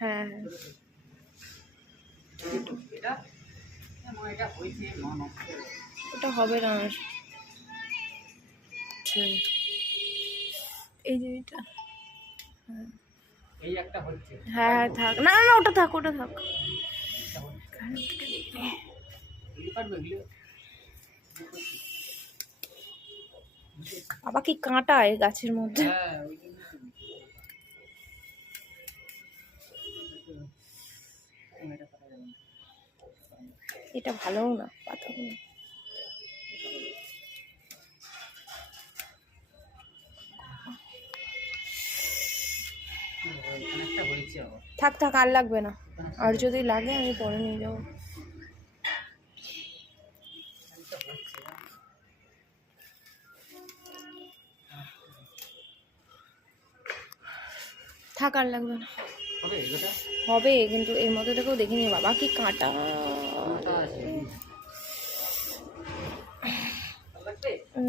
হ্যাঁ ওটা হবে না আর। এই যে এটা এই একটা হচ্ছে। হ্যাঁ থাক, না না ওটা থাক, ওটা থাক। বাবা কি কাঁটা এই গাছের মধ্যে। এটা ভালোও না পাতাগুলো। থাক থাক আর লাগবে না, আর যদি লাগে আমি পরে নিয়ে যাবো। থাক আর লাগবে না, হবে কিন্তু এর মধ্যে থেকেও দেখিনি বাবা কি কাঁটা।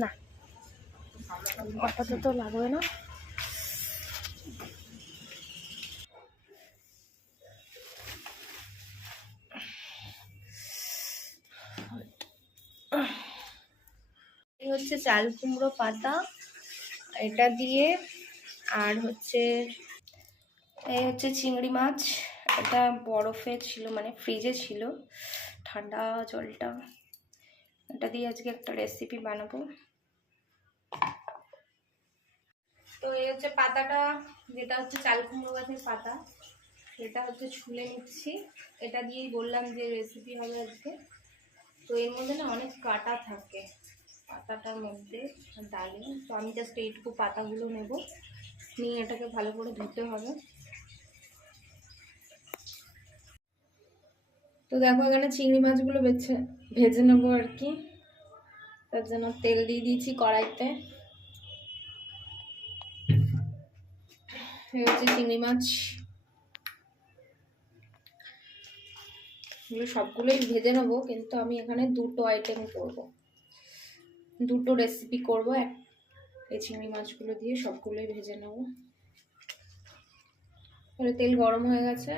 না আপাতত লাগবে না। এই হচ্ছে চাল কুমড়ো পাতা, এটা দিয়ে। আর হচ্ছে এই হচ্ছে চিংড়ি মাছ, এটা বরফে ছিল মানে ফ্রিজে ছিল, ঠান্ডা জলটা। এটা দিয়ে আজকে একটা রেসিপি বানাবো। তো এই হচ্ছে পাতাটা, যেটা হচ্ছে চাল কুমড়ো গাছের পাতা, এটা হচ্ছে ছুলে নিচ্ছি। এটা দিয়েই বললাম যে রেসিপি হবে আজকে। তো এর মধ্যে না অনেক কাঁটা থাকে পাতাটার মধ্যে, ডালে। তো আমি জাস্ট এইটুকু পাতাগুলো নেব, নিয়ে এটাকে ভালো করে ধুতে হবে। তো দেখো এখানে চিংড়ি মাছগুলো ভেজে নেবো আর কি। তার জন্য তেল দিয়ে দিয়েছি কড়াইতে। এই হচ্ছে চিংড়ি মাছ, এগুলো সবগুলোই ভেজে নেবো, কিন্তু আমি এখানে দুটো আইটেম করব, দুটো রেসিপি করব। এই চিংড়ি মাছগুলো দিয়ে সবগুলোই ভেজে নেব। তাহলে তেল গরম হয়ে গেছে,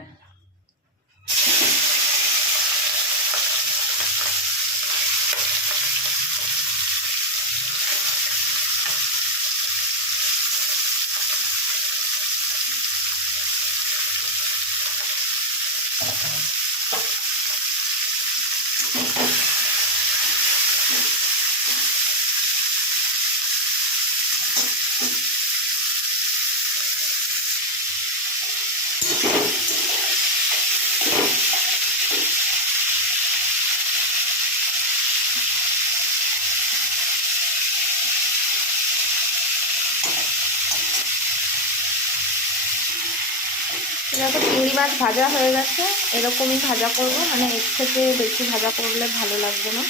দেখো চিংড়ি মাছ ভাজা হয়ে গেছে। এরকমই ভাজা করব, মানে এর থেকে বেশি ভাজা করলে ভালো লাগবে না,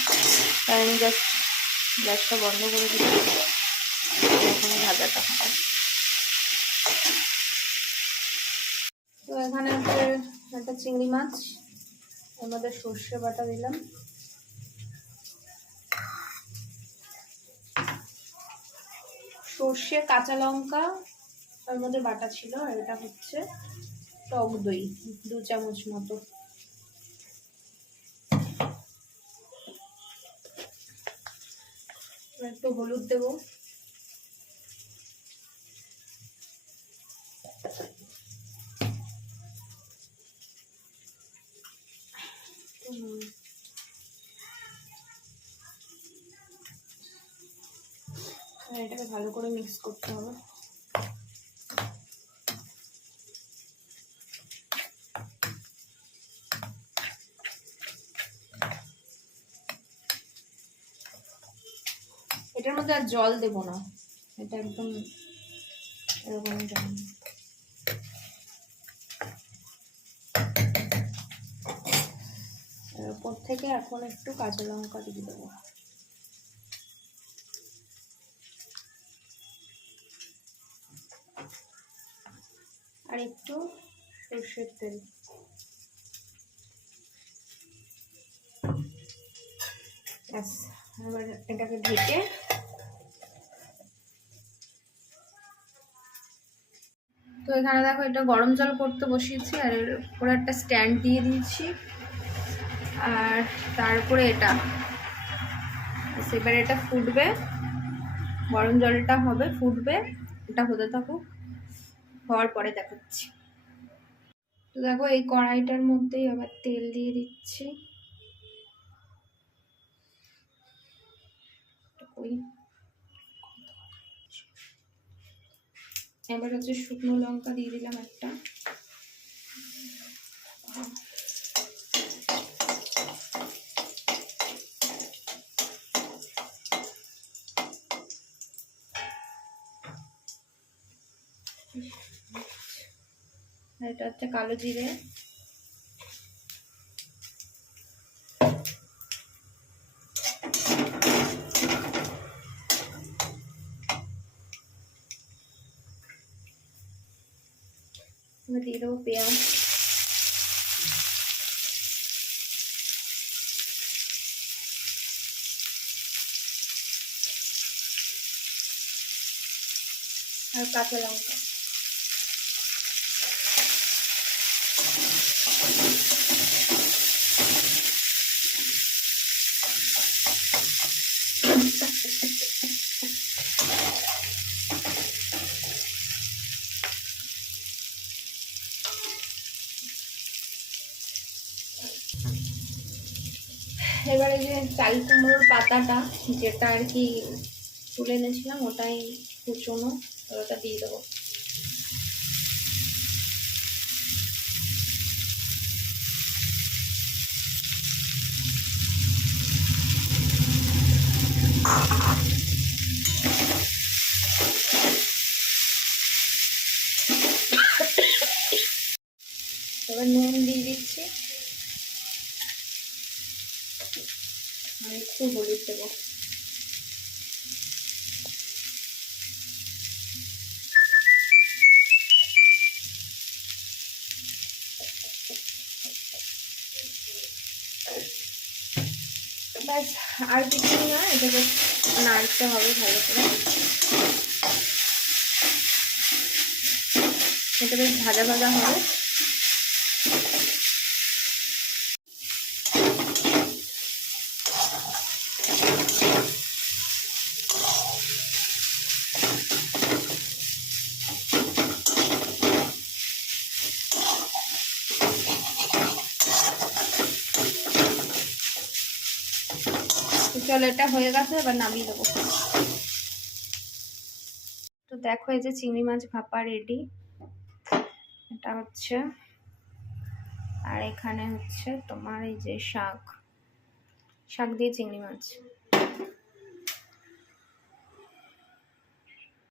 তাই আমি জাস্ট গ্যাসটা বন্ধ করে দিচ্ছি, এরকমই ভাজাটা হবে। তো এখানে হচ্ছে একটা চিংড়ি মাছ, এর মধ্যে সর্ষে বাটা দিলাম, সর্ষে কাঁচা লঙ্কা এর মধ্যে বাটা ছিল। আর এটা হচ্ছে টক দই 2 চামচ মতো। একটু হলুদ দেবো, এটাকে ভালো করে মিক্স করতে হবে। এটার মধ্যে আর জল দেব না, এটা একদম এরকম জল। এরপর থেকে এখন একটু কাঁচা লঙ্কা দিয়ে দেবো, আর একটু সরষের তেল। ব্যাস, এবার এটাকে ঢেকে তো এখানে দেখো এটা গরম জল করতে বসিয়েছি, আর এর উপরে একটা স্ট্যান্ড দিয়ে দিয়েছি, আর তারপরে এটা এবার এটা ফুটবে, গরম জলটা হবে, ফুটবে, এটা হতে থাকুক, হওয়ার পরে দেখাচ্ছি। তো দেখো এই কড়াইটার মধ্যেই আবার তেল দিয়ে দিচ্ছি, এবার হচ্ছে শুকনো লঙ্কা দিয়ে দিলাম একটা, এটা হচ্ছে কালো জিরে, দিয়ে দেবো পেঁয়াজ, আর কাঁচা লঙ্কা। এবারে যে চাল কুমড়োর পাতাটা যেটা আর কি তুলে এনেছিলাম ওটাই কুচোনো, ওটা দিয়ে দেবো। এবার নুন দিয়ে দিচ্ছি, আর একটু হলুদ দেবো। ব্যাস, আর কিছু না, এটাকে নাড়তে হবে ভালো করে, এটা বেশ ভাজা ভাজা হবে। চলো, এটা হয়ে গেছে, এবার নামিয়ে দেবো। তো দেখো এই যে চিংড়ি মাছ ভাপা রেডি, এটা হচ্ছে, আর এখানে হচ্ছে তোমার এই যে শাক দিয়ে চিংড়ি মাছ।